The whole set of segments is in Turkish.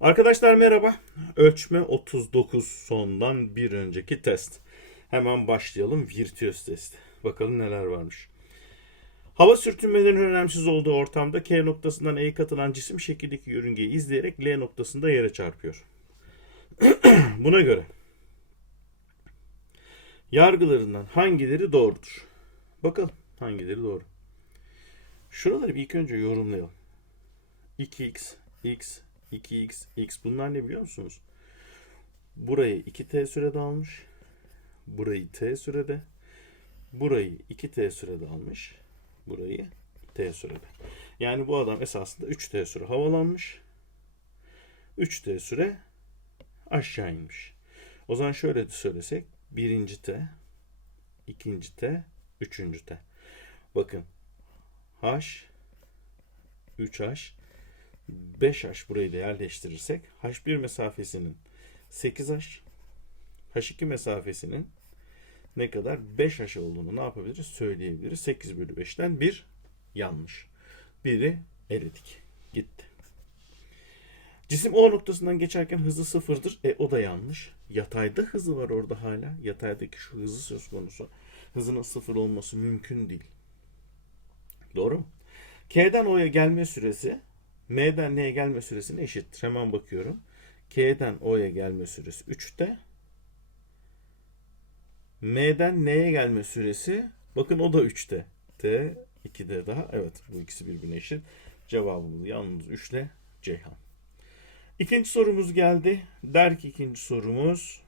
Arkadaşlar merhaba. Ölçme 39 sondan bir önceki test. Hemen başlayalım virtüöz test. Bakalım neler varmış. Hava sürtünmelerinin önemsiz olduğu ortamda K noktasından E'ye katılan cisim şekildeki yörüngeyi izleyerek L noktasında yere çarpıyor. Buna göre yargılarından hangileri doğrudur? Bakalım hangileri doğru. Şuraları bir ilk önce yorumlayalım. 2x, x, 2x, x bunlar ne biliyor musunuz? Burayı 2t sürede almış. Burayı t sürede. Burayı 2t sürede almış. Burayı t sürede. Yani bu adam esasında 3t süre havalanmış. 3t süre aşağı inmiş. O zaman şöyle söylesek. Birinci t, ikinci t, üçüncü t. Bakın. H, 3H, 5H burayı da yerleştirirsek H1 mesafesinin 8H, H2 mesafesinin ne kadar 5H olduğunu ne yapabiliriz? Söyleyebiliriz. 8 bölü 5'ten bir yanlış. Biri eledik. Gitti. Cisim O noktasından geçerken hızı sıfırdır. E o da yanlış. Yatayda hızı var orada hala. Yataydaki şu hızı söz konusu. Hızının sıfır olması mümkün değil. Doğru mu? K'den O'ya gelme süresi M'den N'ye gelme süresine eşittir. Hemen bakıyorum. K'den O'ya gelme süresi 3'te. M'den N'ye gelme süresi bakın o da 3'te. T 2'de daha. Evet bu ikisi birbirine eşit. Cevabımız yalnız 3 ile Ceyhan. İkinci sorumuz geldi. Der ki ikinci sorumuz.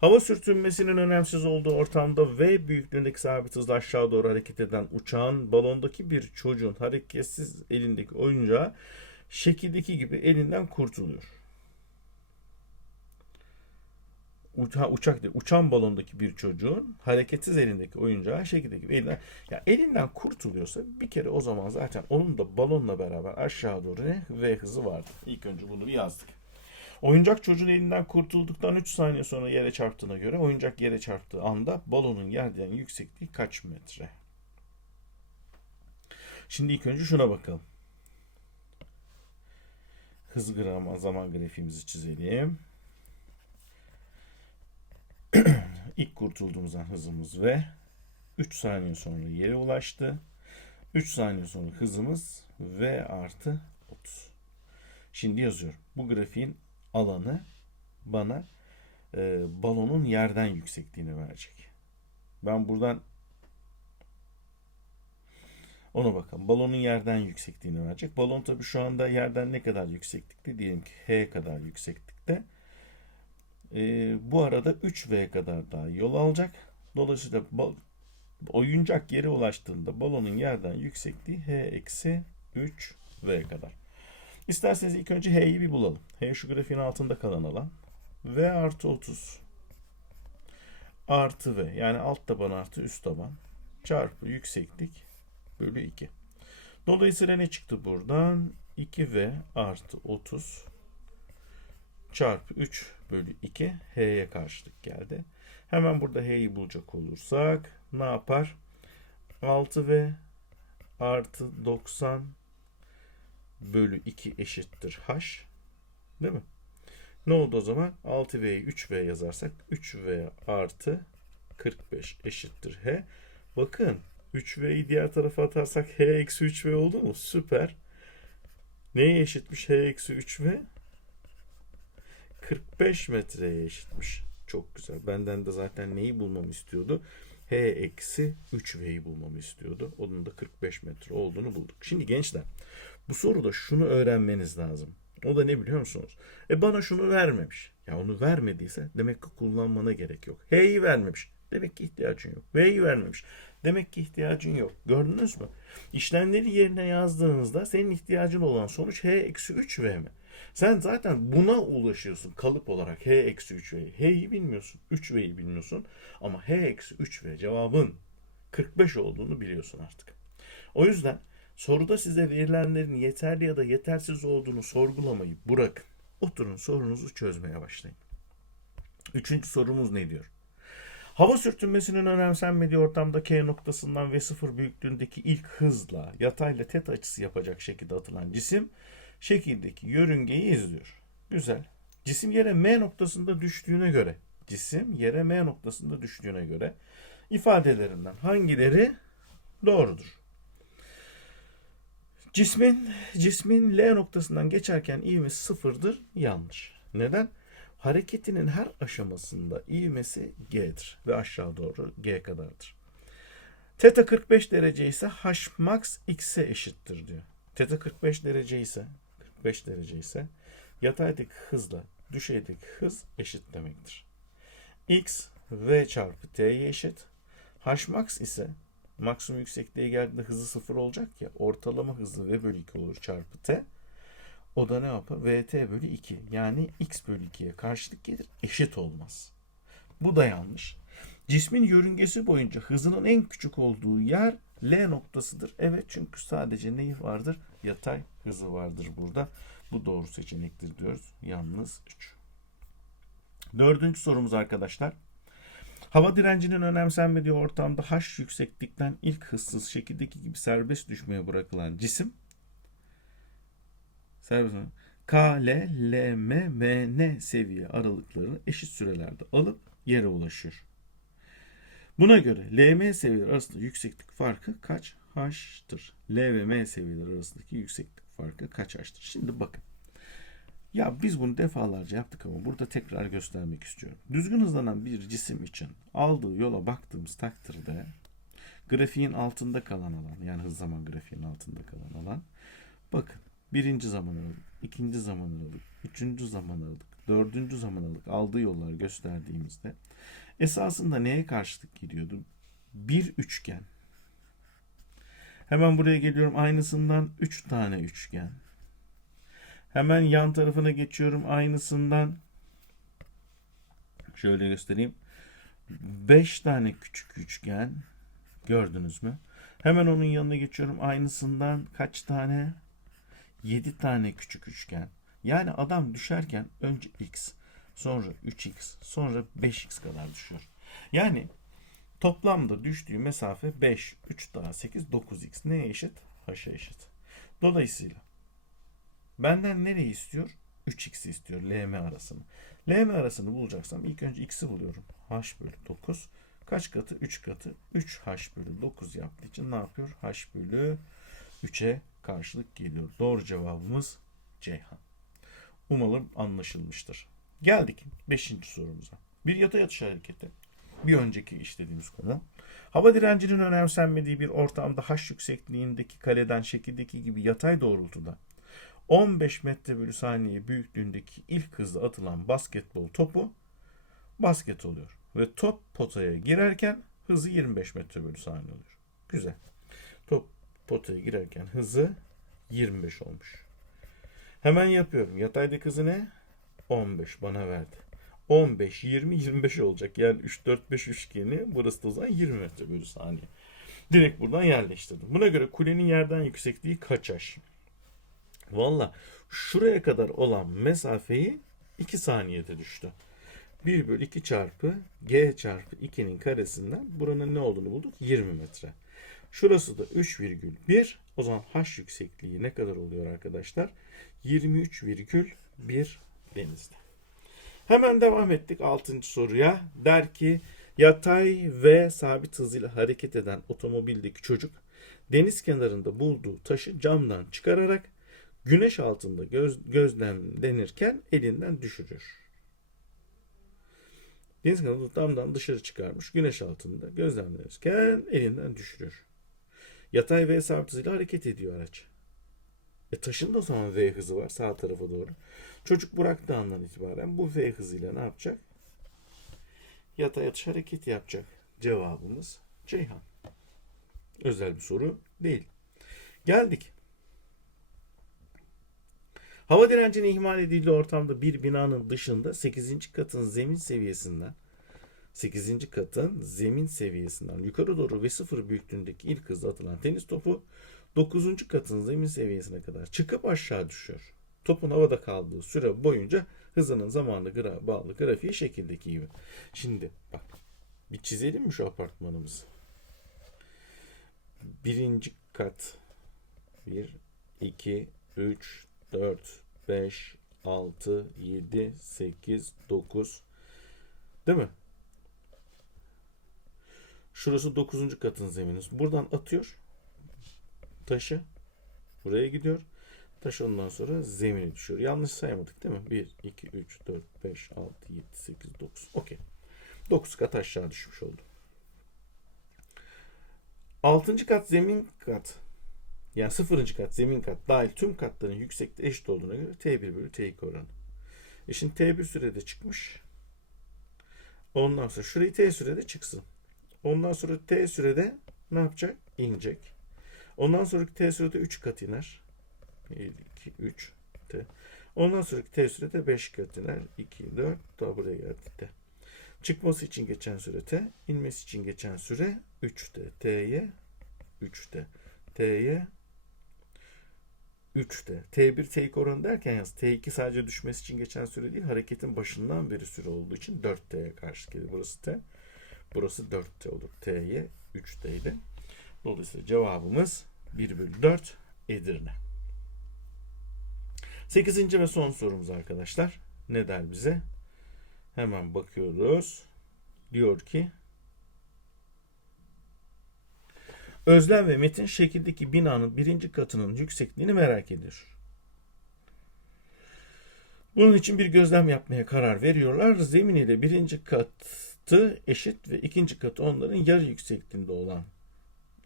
Hava sürtünmesinin önemsiz olduğu ortamda V büyüklüğündeki sabit hızla aşağı doğru hareket eden uçağın balondaki bir çocuğun hareketsiz elindeki oyuncağı şekildeki gibi elinden kurtuluyor. Uça, uçak değil, uçan balondaki bir çocuğun hareketsiz elindeki oyuncağı şekildeki gibi elinden, ya elinden kurtuluyorsa bir kere o zaman zaten onun da balonla beraber aşağı doğru ne V hızı vardı. İlk önce bunu bir yazdık. Oyuncak çocuğun elinden kurtulduktan 3 saniye sonra yere çarptığına göre oyuncak yere çarptığı anda balonun yerden yüksekliği kaç metre? Şimdi ilk önce şuna bakalım. Hız gram zaman grafiğimizi çizelim. İlk kurtulduğumuzdan hızımız ve 3 saniye sonra yere ulaştı. 3 saniye sonra hızımız v artı 30. Şimdi yazıyorum. Bu grafiğin alanı bana e, balonun yerden yüksekliğini verecek. Ben buradan ona bakalım. Balonun yerden yüksekliğini verecek. Balon tabi şu anda yerden ne kadar yükseklikte? Diyelim ki H kadar yükseklikte. E, bu arada 3V kadar daha yol alacak. Dolayısıyla oyuncak yere ulaştığında balonun yerden yüksekliği H eksi 3V kadar. İsterseniz ilk önce H'yi bir bulalım. H şu grafiğin altında kalan alan. V artı 30 artı V yani alt taban artı üst taban çarpı yükseklik bölü 2. Dolayısıyla ne çıktı buradan? 2V artı 30 çarpı 3 bölü 2 H'ye karşılık geldi. Hemen burada H'yi bulacak olursak ne yapar? 6V artı 90 bölü 2 eşittir h. Değil mi? Ne oldu o zaman? 6v'yi 3v yazarsak 3v artı 45 eşittir h. Bakın 3v'yi diğer tarafa atarsak h eksi 3v oldu mu? Süper. Neye eşitmiş h eksi 3v? 45 metreye eşitmiş. Çok güzel. Benden de zaten neyi bulmamı istiyordu? h eksi 3v'yi bulmamı istiyordu. Onun da 45 metre olduğunu bulduk. Şimdi gençler bu soruda şunu öğrenmeniz lazım. O da ne biliyor musunuz? E bana şunu vermemiş. Ya onu vermediyse demek ki kullanmana gerek yok. H'yi vermemiş. Demek ki ihtiyacın yok. V'yi vermemiş. Demek ki ihtiyacın yok. Gördünüz mü? İşlemleri yerine yazdığınızda senin ihtiyacın olan sonuç H eksi 3V mi? Sen zaten buna ulaşıyorsun kalıp olarak H eksi 3V. H'yi bilmiyorsun. 3V'yi bilmiyorsun. Ama H eksi 3V cevabın 45 olduğunu biliyorsun artık. O yüzden Soruda size verilenlerin yeterli ya da yetersiz olduğunu sorgulamayı bırakın. Oturun sorunuzu çözmeye başlayın. Üçüncü sorumuz ne diyor? Hava sürtünmesinin önemsenmediği ortamda K noktasından ve sıfır büyüklüğündeki ilk hızla yatayla tet açısı yapacak şekilde atılan cisim şekildeki yörüngeyi izliyor. Güzel. Cisim yere M noktasında düştüğüne göre, cisim yere M noktasında düştüğüne göre ifadelerinden hangileri doğrudur? Cismin cismin L noktasından geçerken ivmesi sıfırdır. Yanlış. Neden? Hareketinin her aşamasında ivmesi G'dir ve aşağı doğru G kadardır. Teta 45 derece ise H max X'e eşittir diyor. Teta 45 derece ise 45 derece ise yataydaki hızla düşeydeki hız eşit demektir. X V çarpı T'ye eşit. H max ise maksimum yüksekliğe geldiğinde hızı sıfır olacak ya ortalama hızı V bölü 2 olur çarpı T. O da ne yapar? VT bölü 2 yani X bölü 2'ye karşılık gelir eşit olmaz. Bu da yanlış. Cismin yörüngesi boyunca hızının en küçük olduğu yer L noktasıdır. Evet çünkü sadece neyi vardır? Yatay hızı vardır burada. Bu doğru seçenektir diyoruz. Yalnız 3. Dördüncü sorumuz arkadaşlar. Hava direncinin önemsenmediği ortamda H yükseklikten ilk hızsız şekildeki gibi serbest düşmeye bırakılan cisim serbest K, L, L, M, M, N seviye aralıklarını eşit sürelerde alıp yere ulaşıyor. Buna göre LM seviyeleri arasında yükseklik farkı kaç H'tır? L ve M seviyeleri arasındaki yükseklik farkı kaç H'tır? Şimdi bakın. Ya biz bunu defalarca yaptık ama burada tekrar göstermek istiyorum. Düzgün hızlanan bir cisim için aldığı yola baktığımız takdirde grafiğin altında kalan alan yani hız zaman grafiğin altında kalan alan bakın birinci zaman aralık, ikinci zaman aralık, üçüncü zaman aralık, dördüncü zaman aralık aldığı yolları gösterdiğimizde esasında neye karşılık gidiyordu? Bir üçgen. Hemen buraya geliyorum aynısından üç tane üçgen. Hemen yan tarafına geçiyorum aynısından. Şöyle göstereyim. 5 tane küçük üçgen. Gördünüz mü? Hemen onun yanına geçiyorum aynısından kaç tane? 7 tane küçük üçgen. Yani adam düşerken önce x, sonra 3x, sonra 5x kadar düşüyor. Yani toplamda düştüğü mesafe 5, 3 daha 8, 9x. Neye eşit? H'a eşit. Dolayısıyla Benden nereyi istiyor? 3x'i istiyor LM arasını. LM arasını bulacaksam ilk önce x'i buluyorum. h bölü 9. Kaç katı? 3 katı. 3h bölü 9 yaptığı için ne yapıyor? h bölü 3'e karşılık geliyor. Doğru cevabımız Ceyhan. Umalım anlaşılmıştır. Geldik 5. sorumuza. Bir yatay atış hareketi. Bir önceki işlediğimiz konu. Hava direncinin önemsenmediği bir ortamda h yüksekliğindeki kaleden şekildeki gibi yatay doğrultuda 15 metre bölü saniye büyüklüğündeki ilk hızla atılan basketbol topu basket oluyor. Ve top potaya girerken hızı 25 metre bölü saniye oluyor. Güzel. Top potaya girerken hızı 25 olmuş. Hemen yapıyorum. Yataydaki hızı ne? 15 bana verdi. 15, 20, 25 olacak. Yani 3, 4, 5 üçgeni burası da o zaman 20 metre bölü saniye. Direkt buradan yerleştirdim. Buna göre kulenin yerden yüksekliği kaç aş? Valla şuraya kadar olan mesafeyi 2 saniyede düştü. 1 bölü 2 çarpı g çarpı 2'nin karesinden buranın ne olduğunu bulduk? 20 metre. Şurası da 3,1. O zaman h yüksekliği ne kadar oluyor arkadaşlar? 23,1 denizde. Hemen devam ettik 6. soruya. Der ki yatay ve sabit hızıyla hareket eden otomobildeki çocuk deniz kenarında bulduğu taşı camdan çıkararak güneş altında göz, gözlemlenirken elinden düşürür. Deniz kanalı damdan dışarı çıkarmış. Güneş altında gözlemlenirken elinden düşürür. Yatay V sabit hızıyla hareket ediyor araç. E taşın da o zaman V hızı var sağ tarafa doğru. Çocuk bıraktığı andan itibaren bu V hızıyla ne yapacak? Yatay atış hareketi yapacak. Cevabımız Ceyhan. Özel bir soru değil. Geldik Hava direncinin ihmal edildiği ortamda bir binanın dışında 8. katın zemin seviyesinden 8. katın zemin seviyesinden yukarı doğru ve sıfır büyüklüğündeki ilk hızla atılan tenis topu 9. katın zemin seviyesine kadar çıkıp aşağı düşüyor. Topun havada kaldığı süre boyunca hızının zamanla gra bağlı grafiği şekildeki gibi. Şimdi bak bir çizelim mi şu apartmanımızı? Birinci kat 1, 2, 3, 4, 5, 6, 7, 8, 9. Değil mi? Şurası 9. katın zemini. Buradan atıyor taşı. Buraya gidiyor. Taş ondan sonra zemine düşüyor. Yanlış saymadık değil mi? 1, 2, 3, 4, 5, 6, 7, 8, 9. Okey. 9 kat aşağı düşmüş oldu. 6. kat zemin kat. Yani 0. kat zemin kat dahil tüm katların yüksekliği eşit olduğuna göre T1 bölü T2 oranı. E şimdi T1 sürede çıkmış. Ondan sonra şurayı T sürede çıksın. Ondan sonra T sürede ne yapacak? İnecek. Ondan sonraki T sürede 3 kat iner. 1, 2, 3 T. Ondan sonraki T sürede 5 kat iner. 2, 4 daha buraya geldi T. Çıkması için geçen süre T, inmesi için geçen süre 3T. T'ye 3T. T'ye 3T. T1 T2 oranı derken yaz. T2 sadece düşmesi için geçen süre değil, hareketin başından beri süre olduğu için 4T'ye karşı gelir. Burası T. Burası 4T olur. T'ye 3T ile. Dolayısıyla cevabımız 1 bölü 4 Edirne. Sekizinci ve son sorumuz arkadaşlar. Ne der bize? Hemen bakıyoruz. Diyor ki Özlem ve Metin şekildeki binanın birinci katının yüksekliğini merak ediyor. Bunun için bir gözlem yapmaya karar veriyorlar. Zemin ile birinci katı eşit ve ikinci katı onların yarı yüksekliğinde olan.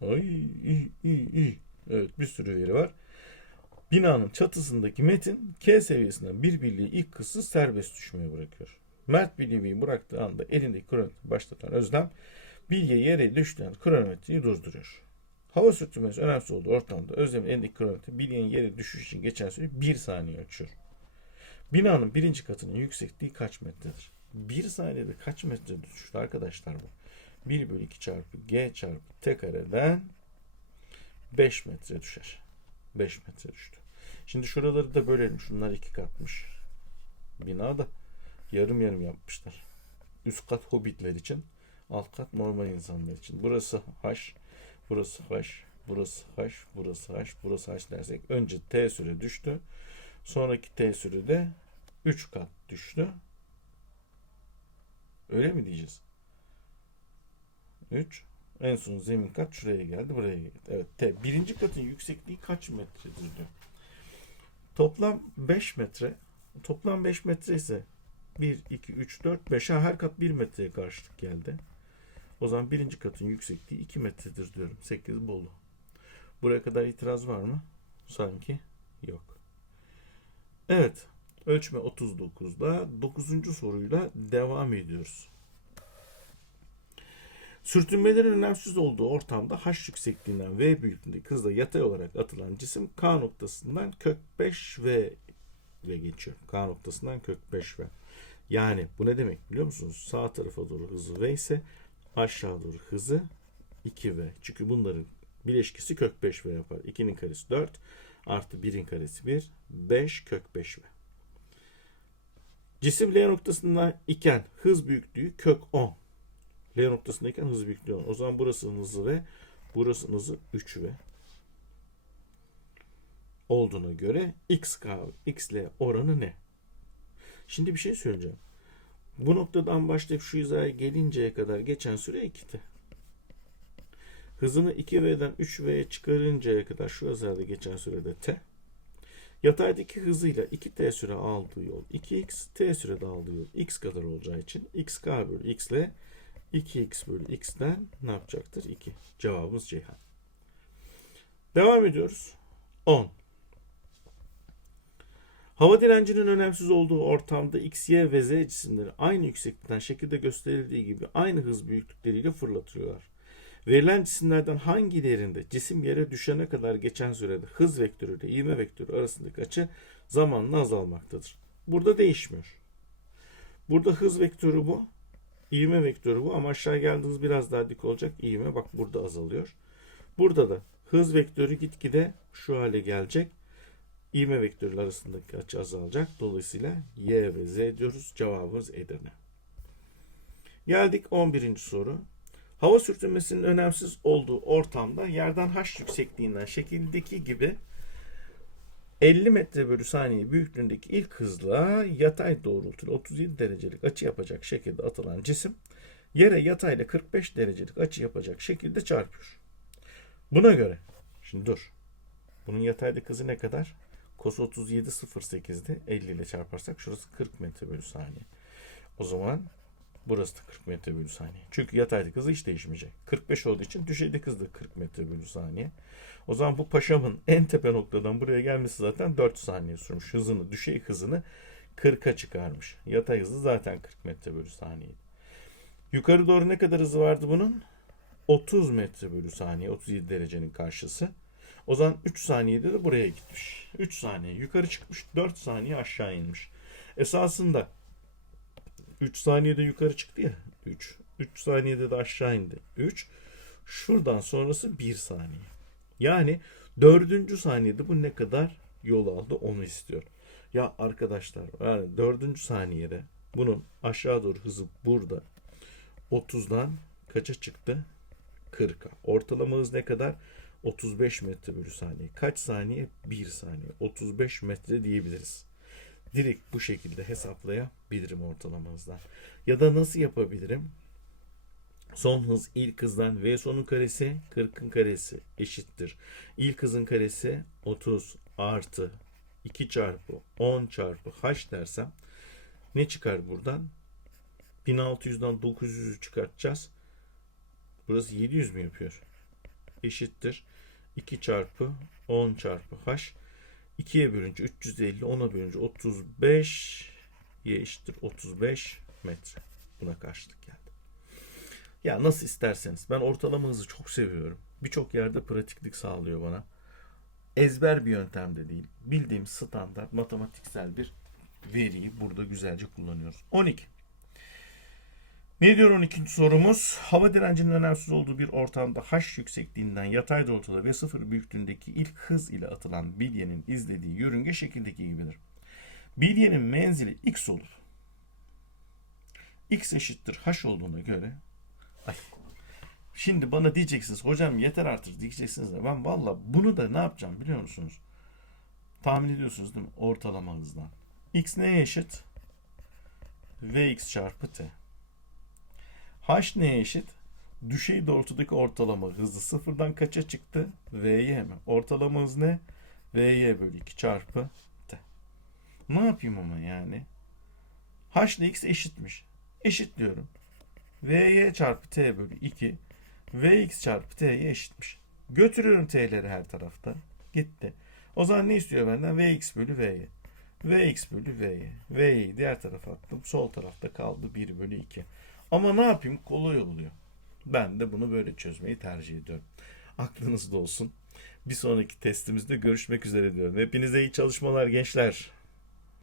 Ay iyi iyi iyi. Evet bir sürü veri var. Binanın çatısındaki Metin K seviyesinden bir birliği ilk kısmı serbest düşmeye bırakıyor. Mert bilyeyi bıraktığı anda elindeki kronometreyi başlatan Özlem bilye yere düştüğün kronometreyi durduruyor. Hava sürtünmesi önemsiz olduğu ortamda Özlem'in elindeki kronometre bilyenin yere düşüş için geçen süre 1 saniye ölçüyor. Binanın birinci katının yüksekliği kaç metredir? 1 saniyede kaç metre düştü arkadaşlar bu? 1 bölü 2 çarpı g çarpı t kareden 5 metre düşer. 5 metre düştü. Şimdi şuraları da bölelim. Şunlar iki katmış. Bina da yarım yarım yapmışlar. Üst kat hobbitler için, alt kat normal insanlar için. Burası h, burası h, burası h, burası h, burası h dersek önce t süre düştü. Sonraki t sürede 3 kat düştü. Öyle mi diyeceğiz? 3 en son zemin kat şuraya geldi, buraya geldi. Evet, T. Birinci katın yüksekliği kaç metredir diyor. Toplam 5 metre. Toplam 5 metre ise 1, 2, 3, 4, 5. Ha, her kat 1 metreye karşılık geldi. O zaman birinci katın yüksekliği 2 metredir diyorum. 8 Bolu. Buraya kadar itiraz var mı? Sanki yok. Evet. Ölçme 39'da 9. soruyla devam ediyoruz. Sürtünmelerin önemsiz olduğu ortamda h yüksekliğinden v büyüklüğündeki hızla yatay olarak atılan cisim k noktasından kök 5 v ve geçiyor. K noktasından kök 5 v. Yani bu ne demek biliyor musunuz? Sağ tarafa doğru hızı v ise aşağı doğru hızı 2v. Çünkü bunların bileşkisi kök 5v yapar. 2'nin karesi 4 artı 1'in karesi 1 5 kök 5v. Cisim L noktasında iken hız büyüklüğü kök 10. L noktasındayken hız büyüklüğü 10. O zaman burasının hızı ve burasının hızı 3 ve olduğuna göre x k x l oranı ne? Şimdi bir şey söyleyeceğim. Bu noktadan başlayıp şu hizaya gelinceye kadar geçen süre 2'ti. Hızını 2v'den 3v'ye çıkarıncaya kadar şu hizada geçen sürede t. Yataydaki hızıyla 2t süre aldığı yol 2x, t sürede aldığı yol x kadar olacağı için xk bölü x ile 2x bölü x'ten ne yapacaktır? 2. Cevabımız Ceyhan. Devam ediyoruz. 10. Hava direncinin önemsiz olduğu ortamda X, Y ve Z cisimleri aynı yükseklikten şekilde gösterildiği gibi aynı hız büyüklükleriyle fırlatıyorlar. Verilen cisimlerden hangilerinde cisim yere düşene kadar geçen sürede hız vektörü ile ivme vektörü arasındaki açı zamanla azalmaktadır. Burada değişmiyor. Burada hız vektörü bu. İvme vektörü bu ama aşağı geldiğiniz biraz daha dik olacak. İvme bak burada azalıyor. Burada da hız vektörü gitgide şu hale gelecek. İvme vektörü arasındaki açı azalacak. Dolayısıyla Y ve Z diyoruz. Cevabımız Edirne. Geldik 11. soru. Hava sürtünmesinin önemsiz olduğu ortamda yerden H yüksekliğinden şekildeki gibi 50 metre bölü saniye büyüklüğündeki ilk hızla yatay doğrultuyla 37 derecelik açı yapacak şekilde atılan cisim yere yatayla 45 derecelik açı yapacak şekilde çarpıyor. Buna göre şimdi dur. Bunun yataydaki hızı ne kadar? Cos 37 0.8'di. 50 ile çarparsak şurası 40 metre bölü saniye. O zaman burası da 40 metre bölü saniye. Çünkü yataydaki hızı hiç değişmeyecek. 45 olduğu için düşeydeki hız da 40 metre bölü saniye. O zaman bu paşamın en tepe noktadan buraya gelmesi zaten 4 saniye sürmüş. Hızını, düşey hızını 40'a çıkarmış. Yatay hızı zaten 40 metre bölü saniye. Yukarı doğru ne kadar hızı vardı bunun? 30 metre bölü saniye. 37 derecenin karşısı. O zaman 3 saniyede de buraya gitmiş. 3 saniye yukarı çıkmış. 4 saniye aşağı inmiş. Esasında 3 saniyede yukarı çıktı ya. 3. 3 saniyede de aşağı indi. 3. Şuradan sonrası 1 saniye. Yani dördüncü saniyede bu ne kadar yol aldı onu istiyor. Ya arkadaşlar yani dördüncü saniyede bunun aşağı doğru hızı burada 30'dan kaça çıktı? 40'a. Ortalama hız ne kadar? 35 metre bölü saniye. Kaç saniye? 1 saniye. 35 metre diyebiliriz. Direkt bu şekilde hesaplayabilirim ortalama hızdan. Ya da nasıl yapabilirim? Son hız ilk hızdan v sonun karesi 40'ın karesi eşittir. İlk hızın karesi 30 artı 2 çarpı 10 çarpı h dersem ne çıkar buradan? 1600'den 900'ü çıkartacağız. Burası 700 mü yapıyor? Eşittir. 2 çarpı 10 çarpı h. 2'ye bölünce 350, 10'a bölünce 35 y eşittir 35 metre. Buna karşılık geldi. Ya nasıl isterseniz. Ben ortalama hızı çok seviyorum. Birçok yerde pratiklik sağlıyor bana. Ezber bir yöntem de değil. Bildiğim standart matematiksel bir veriyi burada güzelce kullanıyoruz. 12. Ne diyor 12. sorumuz? Hava direncinin önemsiz olduğu bir ortamda h yüksekliğinden yatay doğrultuda ve sıfır büyüklüğündeki ilk hız ile atılan bilyenin izlediği yörünge şekildeki gibidir. Bilyenin menzili x olur. x eşittir h olduğuna göre Ay. Şimdi bana diyeceksiniz hocam yeter artık diyeceksiniz de ben valla bunu da ne yapacağım biliyor musunuz? Tahmin ediyorsunuz değil mi? Ortalama hızdan. X neye eşit? Vx çarpı t. H neye eşit? Düşey doğrultudaki ortalama hızı sıfırdan kaça çıktı? V'ye mi? Ortalama hız ne? V'ye bölü 2 çarpı t. Ne yapayım ama yani? H ile x eşitmiş. Eşitliyorum. Vy çarpı t bölü 2 Vx çarpı t'ye eşitmiş. Götürüyorum t'leri her tarafta. Gitti. O zaman ne istiyor benden? Vx bölü vy. Vx bölü vy. Vy'yi diğer tarafa attım. Sol tarafta kaldı 1 bölü 2. Ama ne yapayım? Kolay oluyor. Ben de bunu böyle çözmeyi tercih ediyorum. Aklınızda olsun. Bir sonraki testimizde görüşmek üzere diyorum. Hepinize iyi çalışmalar gençler.